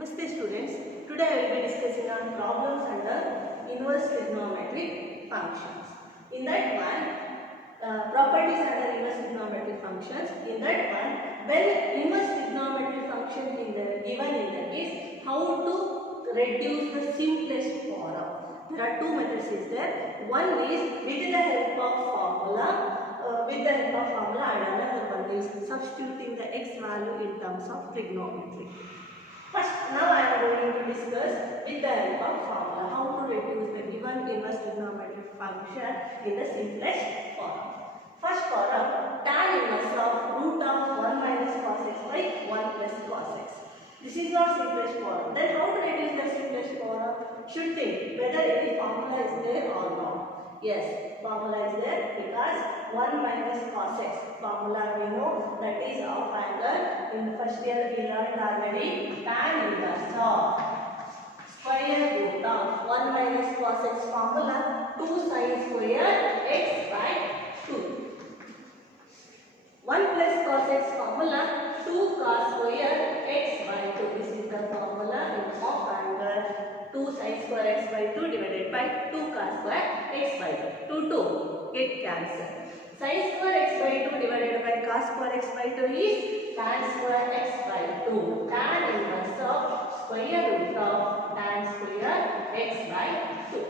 Namaste students, today I will be discussing on problems under inverse trigonometric functions. In that one, properties under inverse trigonometric functions. In that one, when inverse trigonometric function given in the case, how to reduce the simplest form. There are two methods is there. One is with the help of formula, and another one is substituting the x value in terms of trigonometry. First, now I am going to discuss with the help of formula how to reduce the given inverse trigonometric function in the simplest form. First form, tan inverse of root of 1 minus cos x by 1 plus cos x. This is your simplest form. Then how to reduce the simplest form? Should think whether any formula is there or not. Yes, formula is there because 1 minus cos x formula we know that is of angle. In the first year we learned already tan inverse of square root of 1 minus cos x formula 2 sin square x by 2. 1 plus cos x formula 2 cos square x by 2. This is the formula of angle 2 sin square x by 2 divided by 2 cos square x by 2. 2 get cancelled. Sin square x by 2 divided by cos square x by 2 is tan square x by 2. Tan inverse of square root of tan square x by 2.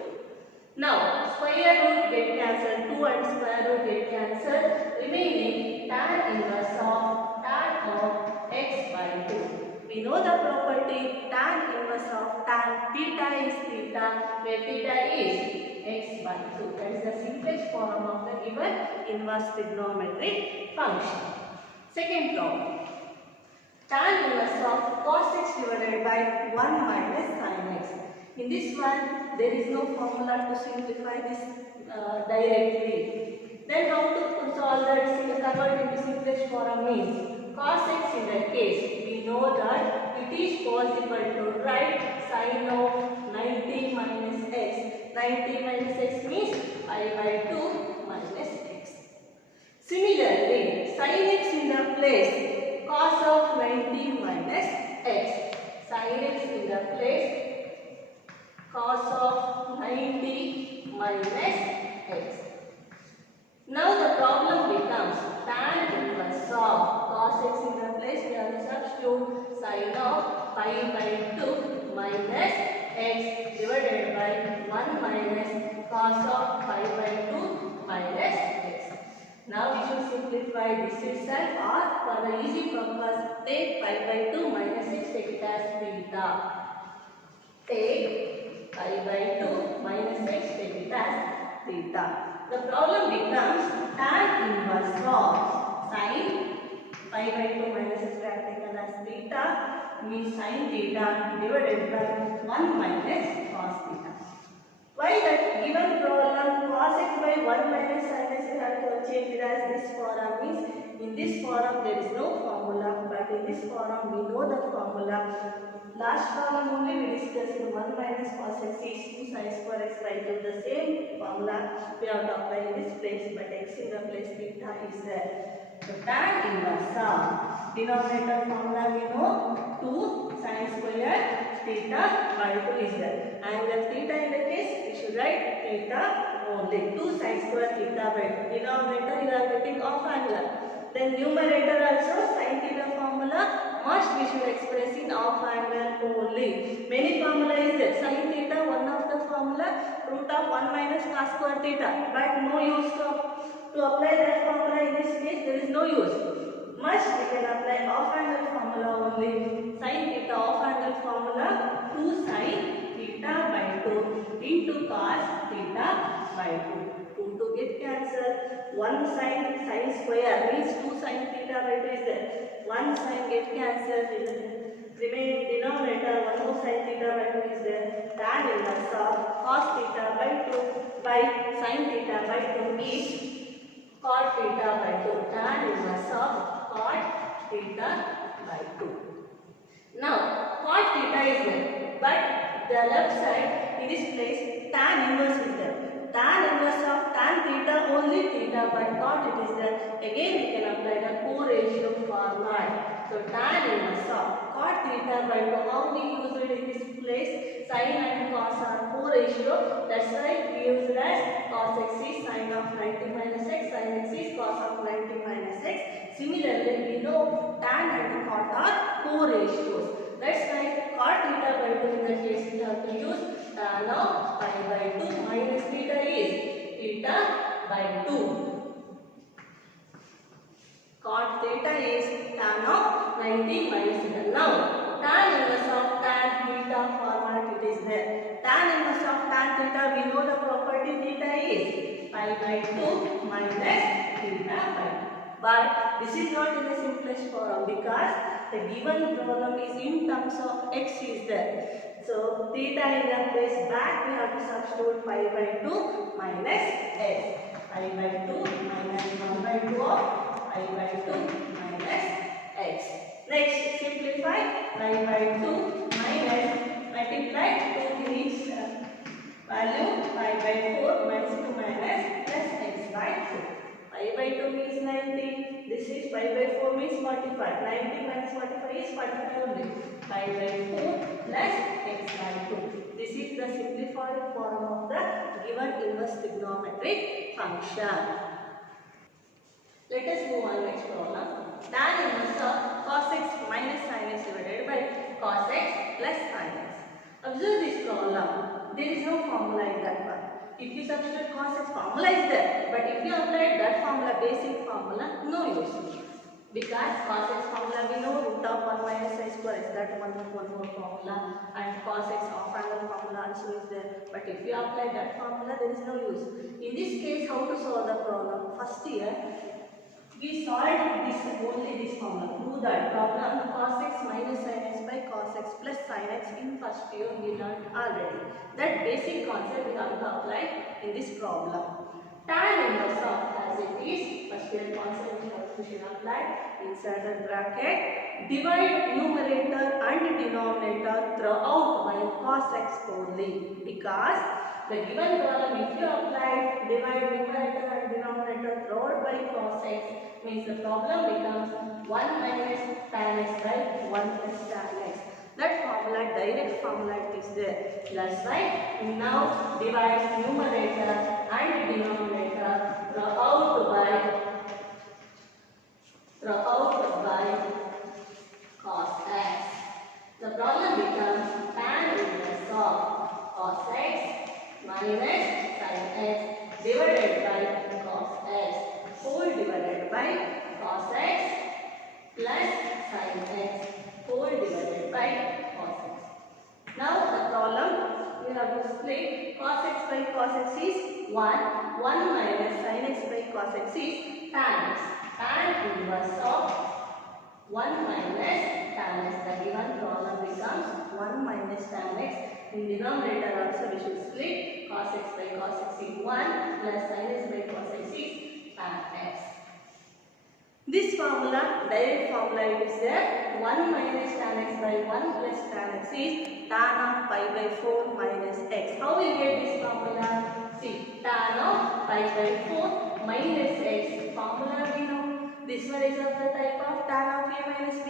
Now square root get cancelled, 2 and square root get cancelled, remaining tan inverse of tan of x by 2. We know the property tan inverse of tan theta is theta, where theta is x by 2. That is the simplest form of the given inverse trigonometric function. Second problem, tan inverse of cos x divided by 1 minus sin x. In this one, there is no formula to simplify this directly. Then how to solve that? Convert into simplest form means cos x in that case, we know that it is possible to write sin of 90 minus x. 90 minus x means pi by 2 minus x. Similarly, sin x in the place cos of 90 minus x. Sin x in the place cos of 90 minus x. Now the problem becomes tan inverse of cos x in the place we have to substitute sin of pi by 2 minus x divided by 1 minus cos of pi by 2 minus x. Now we should simplify this itself, or for the easy purpose take pi by 2 minus x, take it as theta. Take pi by 2 minus x, take it as theta. The problem becomes tan inverse of sin pi by 2 minus x taken as theta means sin theta divided by 1 minus cos theta. Why that given problem cos x by 1 minus sin x we have to change it as this form means in this form there is no formula, but in this form we know the formula. Last column only we discussed in 1 minus cos x is 2 sin square x by 2. The same formula we have to apply in this place, but x in the place theta is there. So tan inverse of denominator formula we know 2 sin square theta by 2 is there. Angle theta in the case we should write theta only. 2 sin square theta by 2. Denominator you are getting off angle. Then numerator also sin theta formula must we should express in off angle only. Many formula is there. Sin theta one of the formula, root of 1 minus cos square theta, but no use to apply that formula in this case. There is no use. Must we can apply off angle formula only. Sin theta off angle formula 2 sin theta by 2 into cos theta by 2. 2 get cancelled. 1 sin square means 2 sin theta by 2 is there. 1 sin get cancelled. Remaining denominator 1 more sin theta by 2 is there. Tan inverse of cos theta by 2 by sin theta by 2 is cot theta by 2. Tan inverse of cot theta by 2. Now cot theta is there, but the left side in this place tan inverse is there. Tan inverse of tan theta only theta, but cot it is there. Again we can apply the co-ratio format. So tan inverse of cot theta by 2. How we use it in this place? Sin and cos are co-ratio. That's why we use it as cos x is sin of 90 minus x, sin x is cos of 90 minus x. Similarly, we know tan and cot are co-ratios. That's why cot theta by 2 in that case we have to use tan of pi by 2 minus theta is theta by 2. Cot theta is tan of 90 minus theta. Now, tan inverse of tan theta format it is there. Tan inverse of tan theta, we know the property theta is pi by 2 minus theta by 2. But this is not in the simplest form because the given problem is in terms of x is there. So, theta in the place back we have to substitute pi by 2 minus x. Pi by 2 minus 1 by 2 of pi by 2 minus x. Next, simplify pi by 2 minus multiply 2 in each value pi by 4 minus 2 minus plus x by 2. Pi by 2 means 90. This is pi by 4 means 45. 90 minus 45 is 45 only. Pi by 4 plus x by 2. This is the simplified form of the given inverse trigonometric function. Let us move on next problem. Tan inverse of cos x minus sin x divided by cos x plus sin x. Observe this problem. There is no formula in that one. If you substitute cos x, formula is there. But if you apply that formula, basic formula, no use. Because cos x formula we know root of 1 minus I square is that one more formula, and cos x off angle formula also is there. But if you apply that formula, there is no use. In this case, how to solve the problem? First year, we solved this only this formula. Prove that problem cos x minus sin x by cos x plus sin x in first year we learned already. That basic concept we have to apply in this problem. Tan inverse of as it is first year concept we should apply inside the bracket. Divide numerator and denominator throughout by cos x only, because the given problem if you apply divide numerator and denominator throughout by cos x means the problem becomes 1 minus tan x by 1 plus tan x. That formula, direct formula is there. That's why we now divide numerator and denominator throughout by cos x. The problem becomes tan inverse of cos x minus sin x divided by cos x whole divided by cos x plus sin x whole divided by cos x. Now the problem we have to split cos x by cos x is 1 minus sin x by cos x is tan x. Tan inverse of 1 minus tan x. The given problem becomes 1 minus tan x. In denominator also we should split cos x by cos x is 1 plus sin x by cos x is tan x. This formula, direct formula it is there. 1 minus tan x by 1 plus tan x is tan of pi by 4 minus x. How we get this formula? See, tan of pi by 4 minus x. Formula we know. This one is of the type of tan of a minus b.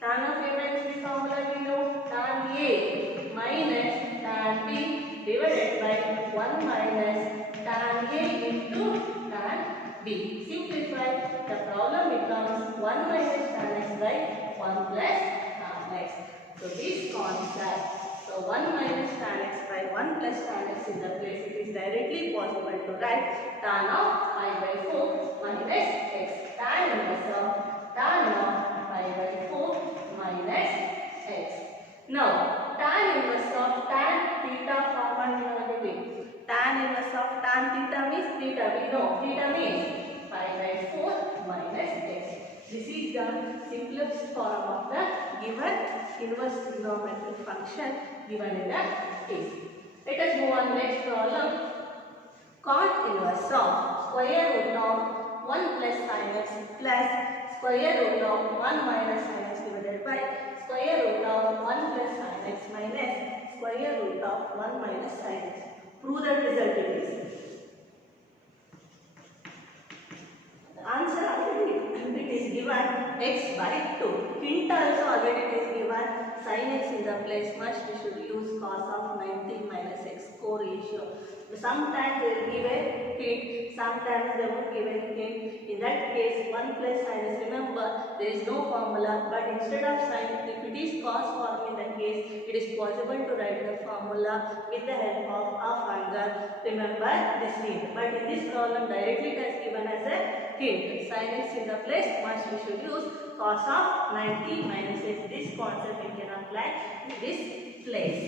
Tan of a minus b formula we know. Tan a minus tan b divided by 1 minus tan a into tan b. Simplify, the problem becomes 1 minus tan x by 1 plus tan x. So this concept, so 1 minus tan x by 1 plus tan x in the place, it is directly possible to write tan of pi by 4 minus x. Tan inverse of tan of pi by 4 minus x. Now, tan inverse of tan theta format we are getting. Tan inverse of tan theta means theta. We know theta means pi by 4 minus x. This is the simplest form of the given inverse trigonometric function given in the case. Let us move on next problem. Cot inverse of square root of 1 plus sin x plus square root of 1 minus sin x divided by square root of 1 plus sin x minus square root of 1 minus sin x. Prove that result it is. The answer already it is given x by 2. Hint also already it is given sin x in the place must we should use cos of 90 minus x co-ratio. Sometimes they will give a hint, sometimes they won't give a hint. In that case 1 plus sin x, remember there is no formula, but instead of sin, if it is cos form in that case, it is possible to write the formula with the help of half angle. Remember this hint, but in this problem directly it is given as a hint. Sin x in the place must we should use cos of 90 minus x. This concept we can apply in this place.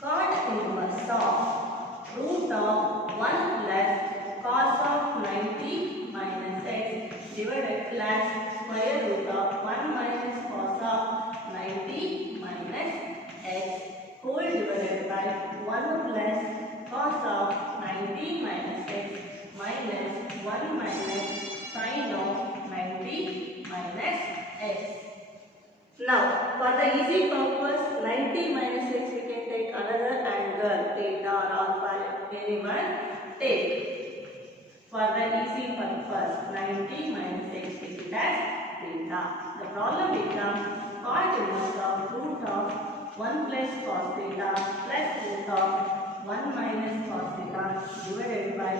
Cot inverse of root of 1 plus cos of 90 minus x divided plus square root of 1 minus cos of 90 minus x whole divided by 1 plus cos of 90 minus x minus 1 minus sin of 90 minus x. Now, for the easy purpose, 90 minus x we can take another angle, theta or alpha, anyone take. For the easy purpose, 90 minus x we take as theta. The problem becomes cot inverse of root of 1 plus cos theta plus root of 1 minus cos theta divided by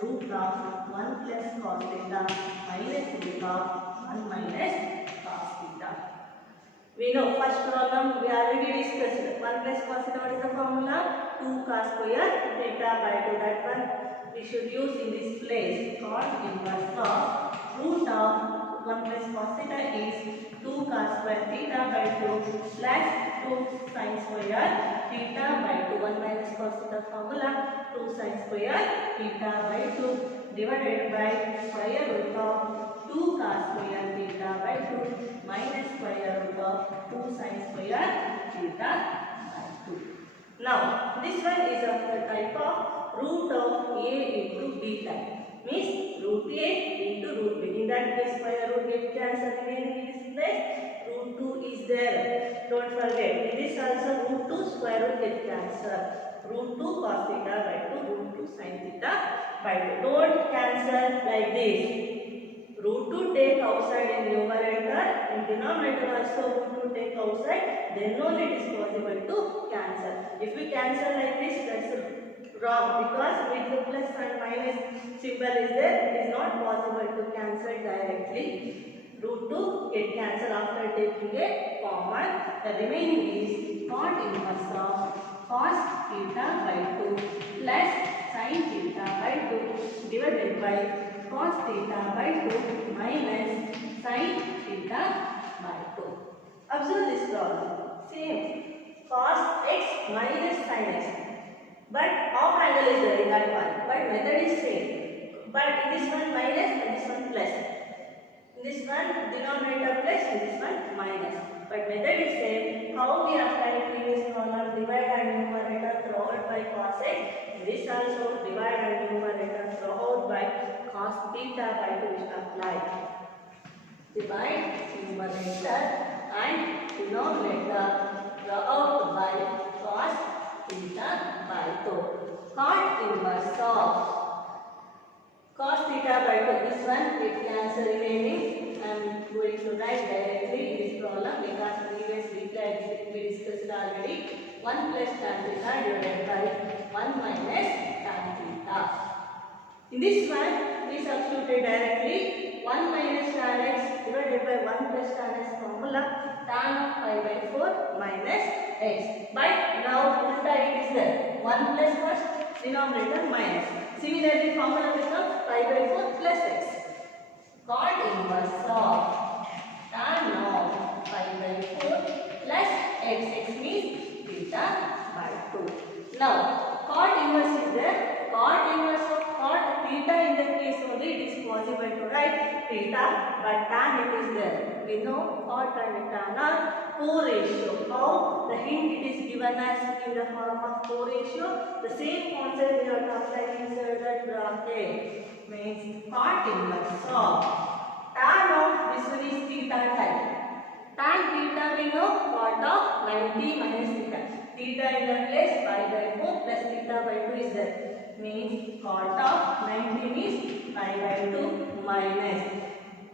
root of 1 plus cos theta minus root of 1 minus cos theta. We know first problem we already discussed 1 plus cos theta. What is the formula? 2 cos square theta by 2. That one we should use in this place. Cot inverse of root of 1 plus cos theta is 2 cos square theta by 2 plus 2 sin square theta by 2. 1 minus cos theta formula 2 sin square theta by 2 divided by square root of 2 cos square theta by 2 minus square root of 2 sin square theta by 2. Now, this one is of the type of root of a into b type. Means root a into root b. In that case, square root get cancelled remaining in this place. Root 2 is there. Don't forget. In this also root 2 square root get cancelled. Root 2 cos theta by 2, root 2 sin theta by 2. Don't cancel like this. Root 2 take outside in numerator, in denominator also root 2 take outside, then only it is possible to cancel. If we cancel like this, that's wrong, because with the plus and minus symbol is there, it is not possible to cancel directly. Root 2 get cancelled after taking a common. The remaining is cot inverse of cos theta by 2 plus sin theta by 2 divided by cos theta by 2 minus sin theta by 2. Observe this problem. Same. Cos x minus sin x. But half angle is there in that one. But method is same. But in this one minus and this one plus. In this one denominator plus, in this one minus. But method is same. How we applied previous problem, divide and numerator throughout by cos x. This also divide and numerator throughout by cos theta by 2 is applied. Divide numerator and denominator throughout by cos theta by 2. Cot inverse of cos theta by 2. This one it cancel remaining. I am going to write directly in this problem because previously we discussed already. 1 plus tan theta divided by 1 minus tan theta. In this one, we substituted directly 1 minus tan x divided by 1 plus tan x formula tan of pi by 4 minus x. But now ulta it is there. 1 plus first denominator minus. Similarly, formula becomes pi by 4 plus x. Cot inverse of tan of pi by 4 plus x. X means theta by 2. Now, cot inverse is there. Cot inverse of cot theta in the case only it is possible to write theta, but tan it is there. We know cot and tan are co-ratio. How the hint it is given as in the form of co-ratio. The same concept we have to apply inside that bracket. Means cot inverse of tan of this one is theta type. Tan theta we know cot of 90 minus theta. Theta in the place pi by 4 plus theta by 2 is there. Means cot of 90 means pi by 2 minus.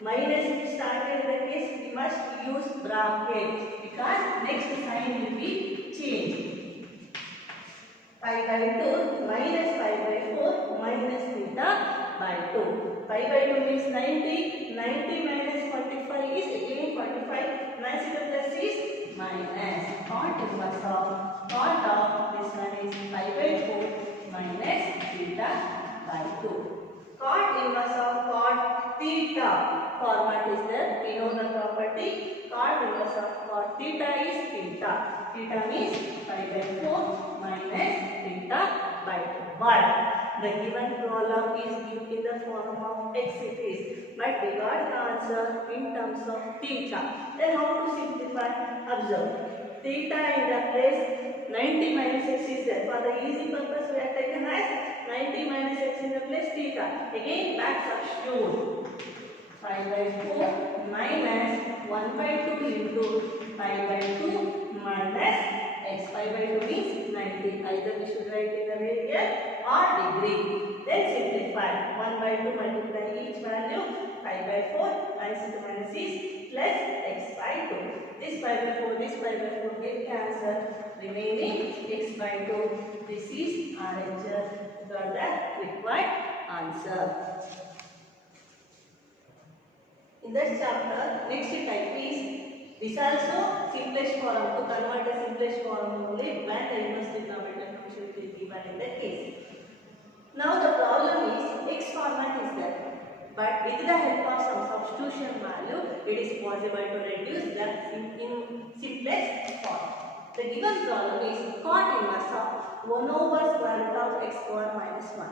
Minus if started in the case, we must use bracket because next sign will be changed. Pi by 2 minus pi by 4 minus theta by 2. Pi by 2 means 90. 90 minus 45 is again 45. Minus into plus is minus. Cot inverse of cot of this one is pi by 4 minus theta by 2. Cot inverse of cot theta format is there. We know the property. Cot inverse of cot theta is theta. Theta means pi by 4 minus theta by 2. But the given problem is given in the form of x it is. But we got the answer in terms of theta. Then how to simplify? Observe. Theta in the place 90 minus x is there. For the easy purpose we have taken as 90 minus x in the place theta. Again back substitute. Pi by 4 minus 1 by 2 into pi by 2 minus x. Pi by 2 means 90. Either we should write in the radian or degree. Then simplify. 1 by 2 multiply each value. Pi by 4 minus into minus is plus x by 2. This pi by 4, this pi by 4 get cancelled. Remaining x by 2. This is our answer. Got the required answer. In that chapter, next type is this also simplest form. To convert the simplest form only when the inverse trigonometric function is given in the case. Now the problem is x format is there, but with the help of some substitution value, it is possible to reduce the in simplest form. The given problem is cot inverse of 1 over square root of x square minus 1.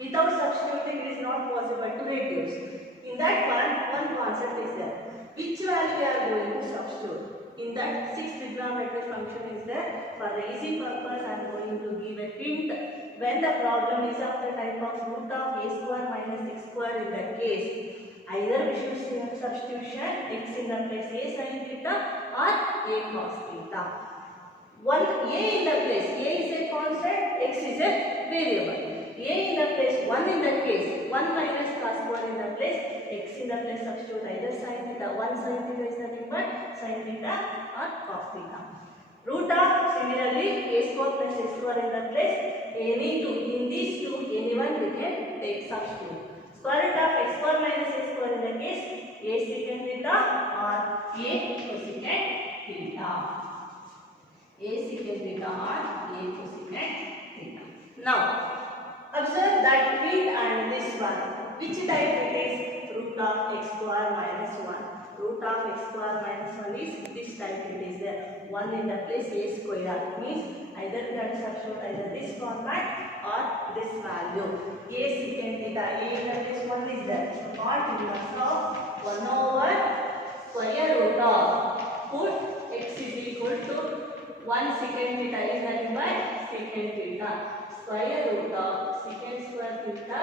Without substituting, it is not possible to reduce. In that one concept is there. Which value we are going to substitute? In that 6 trigonometric function is there. For the easy purpose, I am going to give a hint. When the problem is of the type of root of a square minus x square in the case, either we should say substitution x in the place a sin theta or a cos theta. One a in the place, a is a constant, x is a variable. A in the place 1 in the case, 1 minus cos square in the place, x in the place substitute either sin theta, 1 sin theta is nothing but sin theta or cos theta. Root of similarly a square plus x square in the place, any two, in these two, anyone we can take substitute. Square root of x square minus x square in the case, a secant theta or a cosecant theta. A secant theta or a cosecant theta. Now, observe that field and this one. Which type it is? Root of x square minus 1. Root of x square minus 1 is this type it is there. 1 in the place a square. Means either we can substitute either this format or this value. A secant theta. A in the place 1 is there. Cot inverse of 1 over square root of. Put x is equal to 1 secant theta is nothing but secant theta. Square root of secant square theta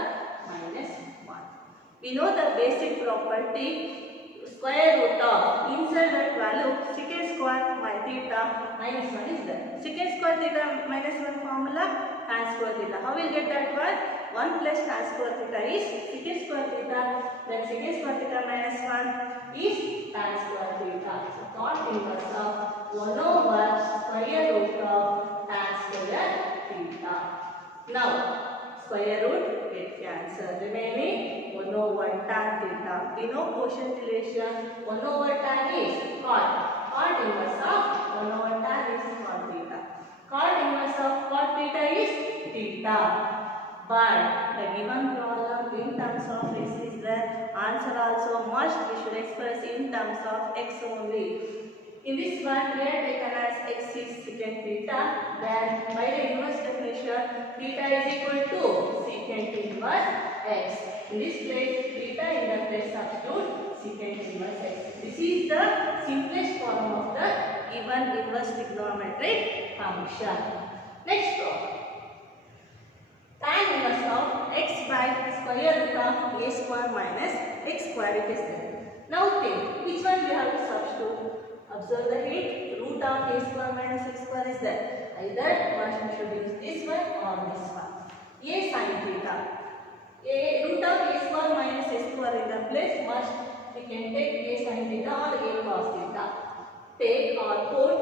minus 1. We know the basic property square root of inside that value secant square minus theta minus 1 is there. Secant square theta minus 1 formula tan square theta. How will get that one? 1 plus tan square theta is secant square theta. Then secant square theta minus 1 is tan square theta. So cot inverse of 1 over square root of tan square theta. Now, square root get cancelled. Remaining 1 over tan theta. We know quotient relation 1 over tan is cot. Cot inverse of 1 over tan is cot theta. Cot inverse of cot theta is theta. But the given problem in terms of x is there. Answer also must we should express in terms of x only. In this one, we are taken as x is secant theta, then by the inverse definition, theta is equal to secant inverse x. In this place, theta in the place substitute secant inverse x. This is the simplest form of the given inverse trigonometric function. Next problem. Tan inverse of x by square root of a square minus x square it is there. Now think, which one we have to substitute? Observe the hint, root of a square minus x square is there. Either one should use this one or this one. A sin theta. A root of a square minus a square in the place must we can take a sin theta or a cos theta. Take or put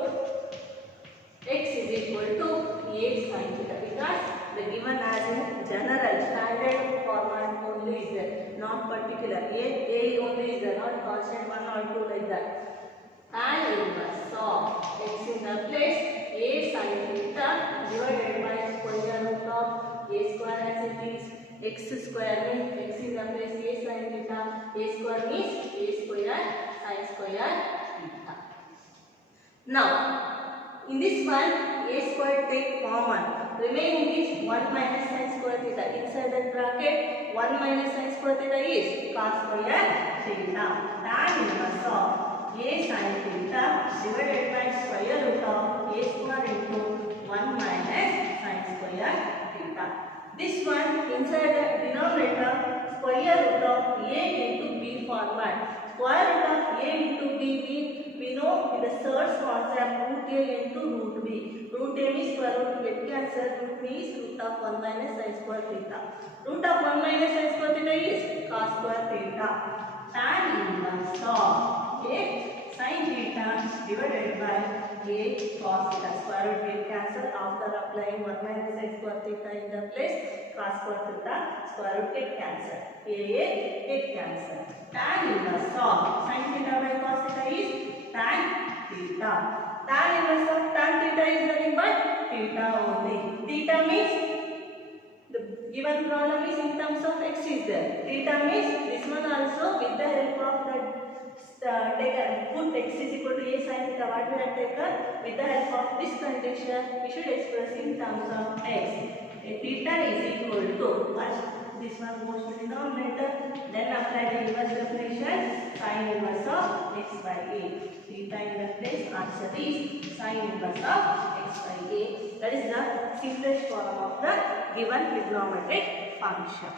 x is equal to a sin theta because the given as a general standard format only is there, not particular. A only is there, not constant 1 or 2 like that. Tan inverse of x in the place a sin theta divided by square root of a square as it is. X square means x in the place a sin theta, a square means a square sin square theta. Now in this one a square take common, remaining is 1 minus sin square theta. Inside that bracket 1 minus sin square theta is cos square theta. Tan inverse of a sin theta divided by square root of a square into 1 minus sin square theta. This one inside the denominator square root of a into b format. Square root of a into b means we know in the third concept root a into root b. Root a means square root get cancel. Root b is root of 1 minus sin square theta. Root of 1 minus sin square theta is cos square theta. Tan inverse of a sin theta divided by a cos theta. Square root get cancel after applying 1 minus sin square theta in the place. Cos square theta square root get cancel. A get cancel. Tan inverse of sin theta by cos theta is tan theta. Tan inverse of tan theta is nothing but theta only. Theta means the given problem is in terms of x is there. Theta means this one also with the help of that put x is equal to a sin theta. What we have taken with the help of this condition we should express in terms of x. A theta is equal to first this one goes to denominator, then apply the inverse definition sin inverse of x by a. Theta in the place answer is sin inverse of x by a. That is the simplest form of the given trigonometric function.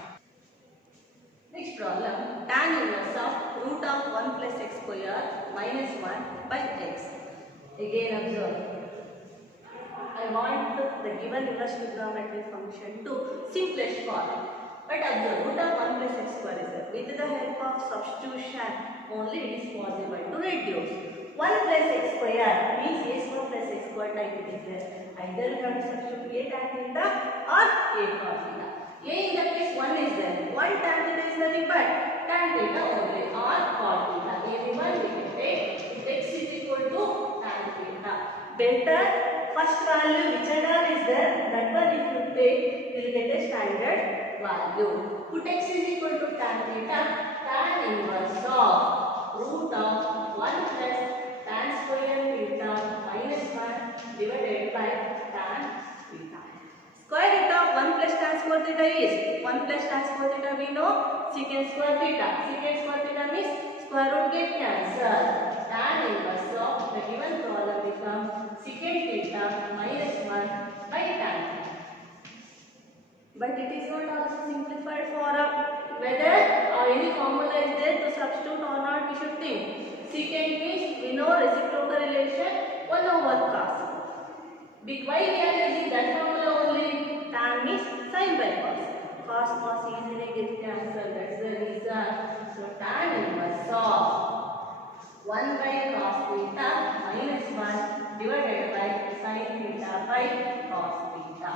Next problem, tan inverse of root of 1 plus x square minus 1 by x. Again observe, I want the given inverse trigonometric function to simplest form. But observe, root of 1 plus x square is there. With the help of substitution only it is possible to reduce. 1 plus x square means a square plus x square type it is there. Either we have to substitute a tan theta or a cos theta. A in that case 1 is there. 1 tan theta is nothing but tan theta only or cos theta. Everyone we can take x is equal to tan theta. Better first value whichever is there, that one if you take will get a standard value. Put x is equal to tan theta, tan inverse of root of 1 plus tan square theta minus 1 divided by tan theta. Square root of 1 plus tan square theta is 1 plus tan square theta we know secant square theta. Secant square theta means square root get cancelled. Tan inverse of the given problem becomes secant theta minus 1 by tan theta. But it is not also simplified for whether any formula is there to substitute or not we should think. Secant means we know reciprocal relation 1 over cos. Why we are using that formula only? Tan means sin by cos. Cos easily get cancelled. That's the reason. So tan inverse of 1 by cos theta minus 1 divided by sin theta by cos theta.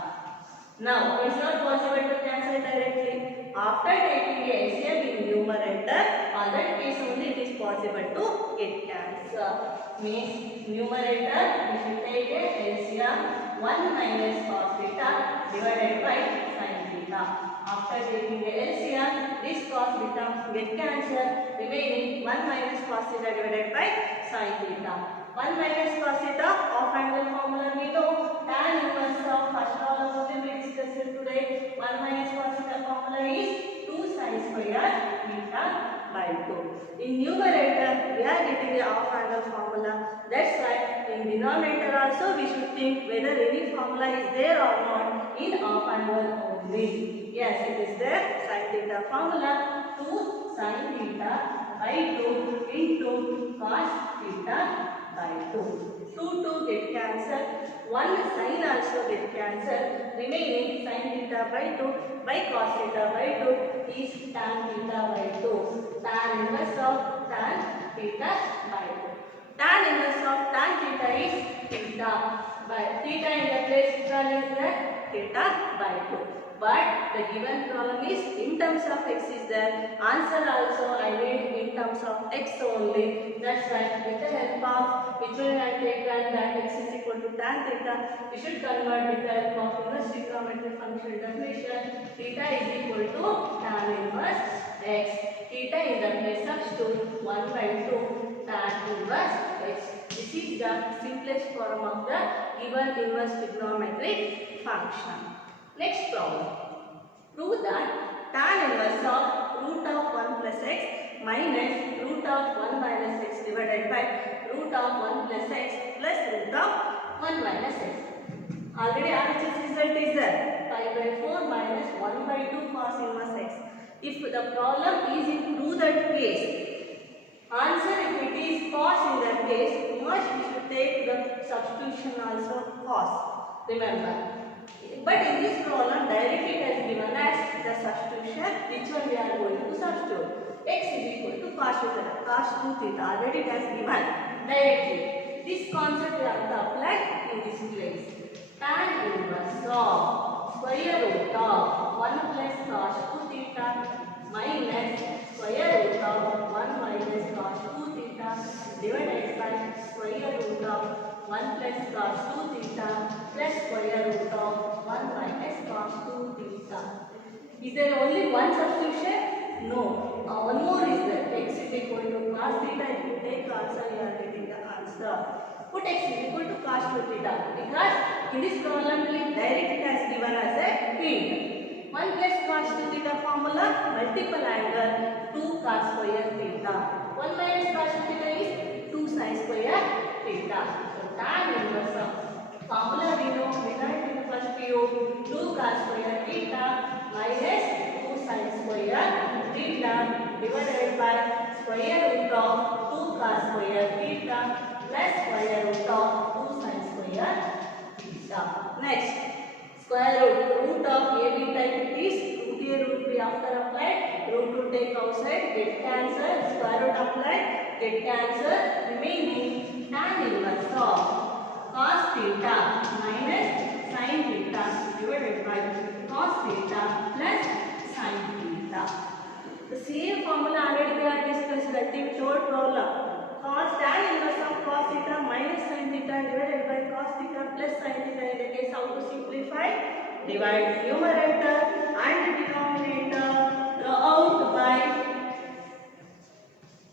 Now it is not possible to cancel directly. After taking a LCM in numerator, on that case only it is possible to get cancelled. Means numerator we should take a LCM 1 minus cos theta divided by sin theta. After taking the LCM, this cos theta get cancelled, remaining 1 minus cos theta divided by sin theta. 1 minus cos theta of angle formula we know. Tan inverse of first problem only we discussed today. 1 minus cos theta formula is 2 sin square theta by 2. In numerator we are getting the off angle formula. That's why in denominator also we should think whether any formula is there or not in off angle only. Yes, it is there. Sin theta formula 2 sin theta by 2 into cos theta by 2. 2 get cancelled. 1 sin also get cancelled. Remaining sin theta by 2 by cos theta by 2 is tan theta by 2. Tan inverse of tan theta by 2. Tan inverse of tan theta is theta by theta in the place which value is there? Theta by 2. But the given problem is in terms of x is there. Answer also I need in terms of x only. That's why with the help of which one I have taken that x is equal to tan theta, we should convert with the help of inverse trigonometric function definition. Theta is equal to tan inverse x. Theta in the place substitute 1 by 2 tan inverse x. This is the simplest form of the given inverse trigonometric function. Next problem. Prove that tan inverse of root of 1 plus x minus root of 1 minus x divided by root of 1 plus x plus root of 1 minus x. Already RHS result is there. Pi by 4 minus 1 by 2 cos inverse x. If the problem is in true that case, answer if it is cos in that case, first we should take the substitution also cos. Remember. But in this problem, directly it has given as the substitution, which one we are going to substitute. X is equal to cos 2 theta. Already it has given directly. This concept we have to apply in this place. Tan inverse of square root of 1 plus cos 2 theta minus square root of 1 minus cos 2 theta divided by square root of 1 plus cos 2 theta plus square root of 1 minus cos 2 theta. Is there only one substitution? No. One more is there. X is equal to cos theta. If you take answer, you are getting the answer. Put x is equal to cos 2 theta because in this problem directly it has given us a hint. 1 plus cos 2 theta formula, multiple angle 2 cos square theta. 1 minus cos 2 theta is 2 sin square theta. So tan inverse of formula we know, we write in the first PO 2 cos square theta minus 2 sin square theta divided by square root of 2 cos square theta plus square root of 2 sin square theta. Next, square root of AB type it is, root A root B after applied, root to take outside, get cancel, square root applied, get cancel, remaining tan inverse of cos theta minus sin theta divided by cos theta plus sin theta. The same formula already we have discussed at the third problem. Cos tan inverse of cos theta minus sin theta divided by cos theta plus sin theta. In the case, how to simplify? Divide numerator and denominator throughout by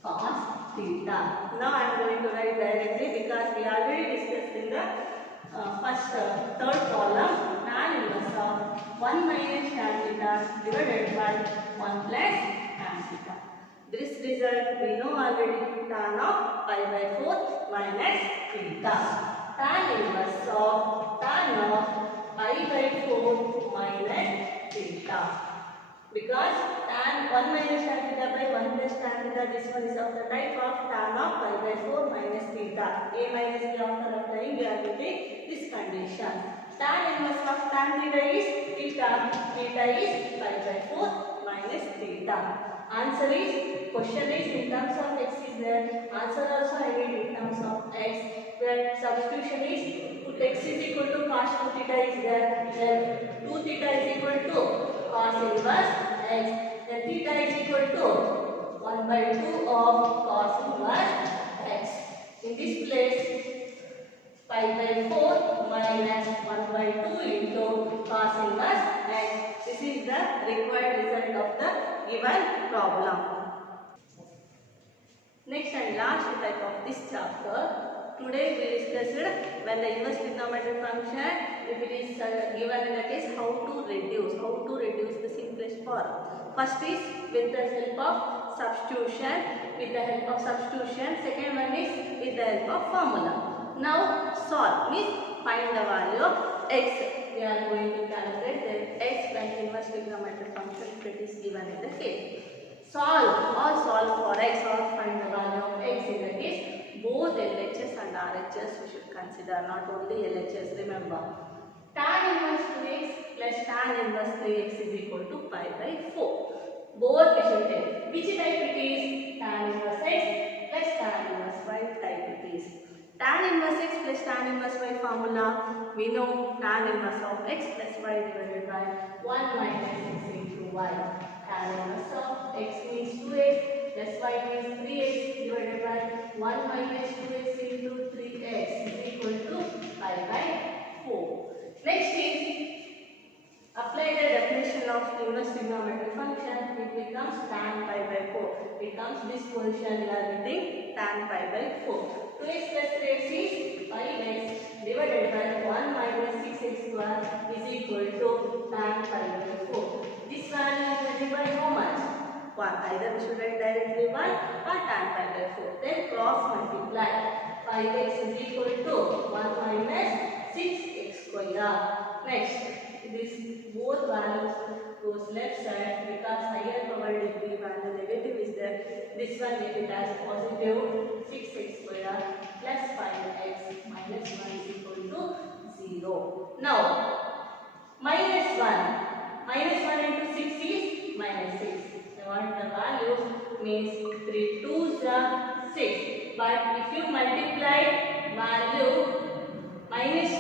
cos theta. Now I am going to write directly because we already discussed in the third column. Tan inverse of 1 minus tan theta divided by 1 plus tan theta. This result we know already, tan of pi by 4 minus theta. Tan inverse of tan of pi by 4 minus theta. Because tan 1 minus tan theta by 1 plus tan theta, this one is of the type of tan of pi by 4 minus theta. A minus B after applying, we are getting this condition. Tan inverse of tan theta is theta. Theta is pi by 4 minus theta. Answer is, question is in terms of x is there. Answer also I need in terms of x. Where substitution is, put x is equal to cos 2 theta is there. Then 2 theta is equal to cos inverse x. Then theta is equal to 1 by 2 of cos inverse x. In this place, pi by 4 minus 1 by 2 into cos inverse x. This is the required result of the given problem. Next and last type of this chapter. Today we discussed when the inverse trigonometric function, if it is given in the case, how to reduce the simplest form. First is with the help of substitution. Second one is with the help of formula. Now solve means find the value of x. We are going to calculate the x when inverse trigonometric function if it is given in the case. Solve for x or find the value of x in the case. Both LHS and RHS we should consider, not only LHS. Remember, tan inverse 2x plus tan inverse 3x is equal to pi by 4. Both we should take. Which type it is? Tan inverse x plus tan inverse y type it is. Tan inverse x plus tan inverse y formula, we know tan inverse of x plus y divided by 1 minus x into y. Tan inverse of x means 2x plus y means 3x divided by 1 minus 2x into 3x is equal to pi by 4. Next is apply the definition of inverse trigonometric function. It becomes tan pi by 4. It comes this position we are getting tan pi by 4. 2x plus 3x is 5x divided by 1 minus 6x square is equal to tan pi by 4. This value is getting by how much? 1. Either we should write directly 1 or tan pi by 4. Then cross multiply. 5x is equal to 1 minus 6x square. Next, this both values goes left side because higher power degree value negative is there. This one make it as positive 6x square plus 5x minus 1 is equal to 0. Now, minus 1. Minus 1 into 6 is minus 6. I want the values means 3 2s are 6. But if you multiply value minus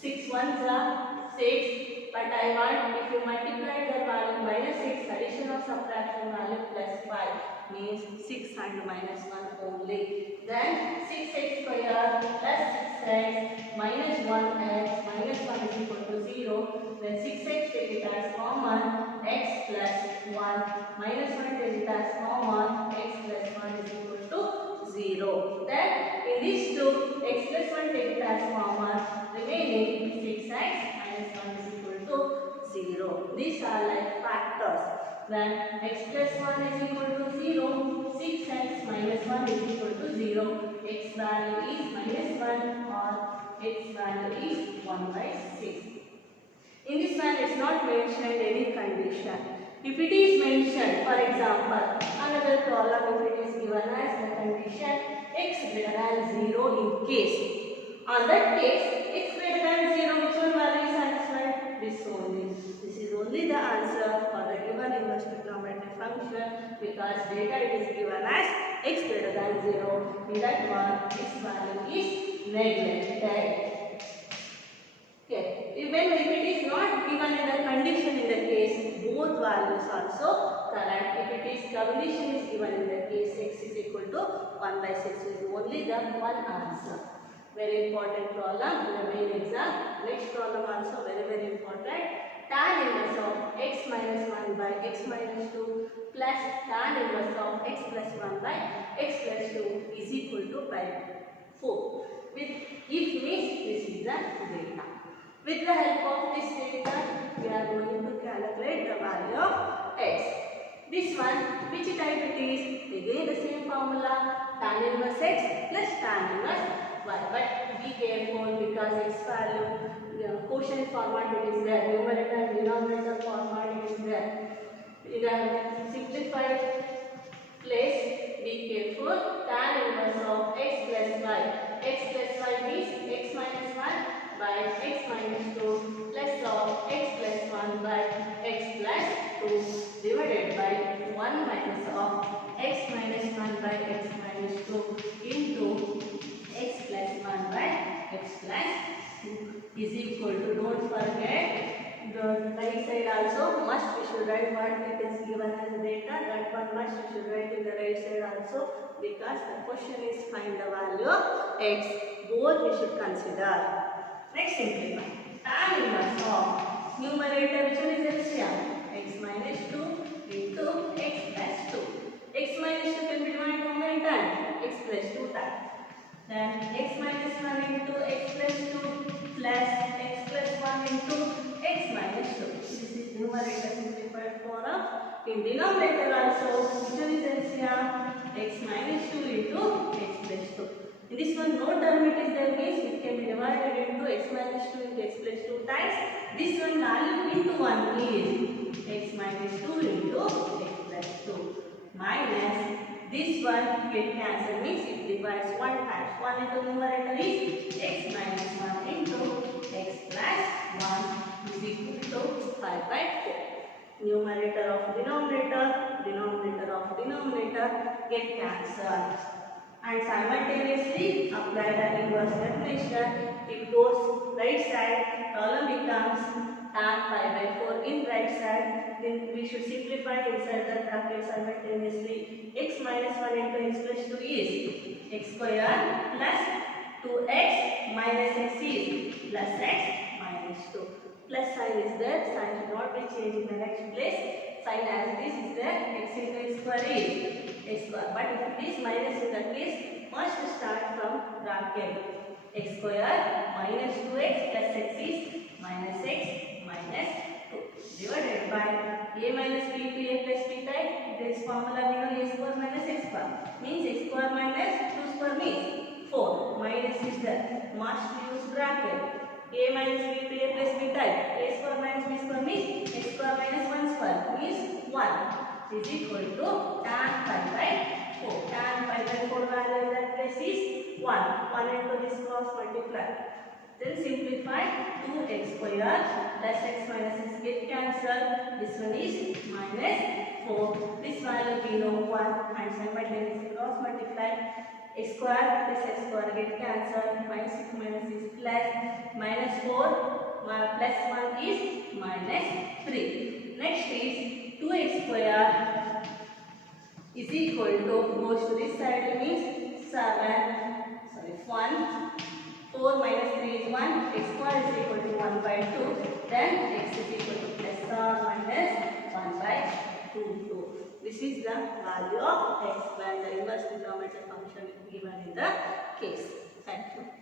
6 ones are 6, but I want if you multiply the value minus 6, addition or subtraction value plus 5 means 6 and minus 1 only. Then 6x square plus 6x minus 1x minus 1 is equal to 0. Then 6x take it as common, x plus 1 minus 1 take it as common, x plus 1 is equal to 0. Then in these two, x plus 1 take it as common, remaining 6x minus 1 is equal to 0. These are like factors. When x plus 1 is equal to 0, 6x minus 1 is equal to 0. X value is minus 1 or x value is 1 by 6. In this one, it's not mentioned any condition. If it is mentioned, for example, another problem, if it is given as the condition x greater than 0 in case. On that case, x greater than 0, which one value is satisfied? This only. This is only the answer for the given inverse trigonometric function because data it is given as x greater than 0. In that one, x value is neglected. Okay. Even if it is not given in the condition in the case, both values also correct. If it is condition is given in the case x is equal to 1 by 6 is only the one answer. Very important problem in the main exam. Next problem also very important. Tan inverse of x minus 1 by x minus 2 plus tan inverse of x plus 1 by x plus 2 is equal to pi 4. With if means this is the data. With the help of this data, we are going to calculate the value of x. This one, which type it is? Again the same formula, tan inverse x plus tan inverse y. But be careful because x value, quotient format it is there, numerator and denominator format it is there. In a simplified place, be careful, tan inverse of x plus y. X plus y means x minus 1 by x minus 2 plus of x plus 1 by x plus 2 divided by 1 minus of x minus 1 by x minus 2 into x plus 1 by x plus 2 is equal to, don't forget, the right side also must we should write what it is given as data, that one must we should write in the right side also because the question is find the value of x. Both we should consider. Next simplify. Tan inverse of numerator which one is LCM? X minus 2 into x plus 2. X minus 2 can be divided how many times? X plus 2 times. Then x minus 1 into x plus 2 plus x plus 1 into x minus 2. This is numerator simplified form. In denominator also, which one is LCM? X minus 2 into x plus 2. In this one, no term it is there means it can be divided into x minus 2 into x plus 2 times. This one value into 1 is x minus 2 into x plus 2 minus this one get cancelled means it divides 1 times. 1 into numerator is x minus 1 into x plus 1 is equal to 5 by 4. numerator of denominator, denominator of denominator get cancelled. And simultaneously apply the inverse definition. It goes right side, column becomes tan pi by 4 in right side. Then we should simplify inside the bracket simultaneously. X minus 1 into x plus 2 is x square plus 2x minus x is plus x minus 2. Plus sign is there, sign should not be changed in the next place. Sign as it is there, x into x square is x square. But if it is minus in that case, must start from bracket. X square minus 2x plus x is minus x minus 2 divided by a minus b to a plus b type. This formula we know a square minus x square means x square minus 2 square means 4. Minus is there, must use bracket. A minus b to a plus b type. A square minus b square means x square minus 1 square means 1 is equal to tan pi by 4. Tan pi by 4 value in that place is 1. 1 into this cross multiply. Then simplify 2x square plus x minus x get cancelled. This one is minus 4. This value we know 1 and simultaneously cross multiply. X square plus x square get cancelled. Minus 6 minus is plus. Minus 4 plus 1 is minus 3. Next is 2x square is equal to, goes to this side means 1. 4 minus 3 is 1. X square is equal to 1 by 2. Then x is equal to plus or minus 1 by 2. This is the value of x when the inverse trigonometric function is given in the case. Thank you.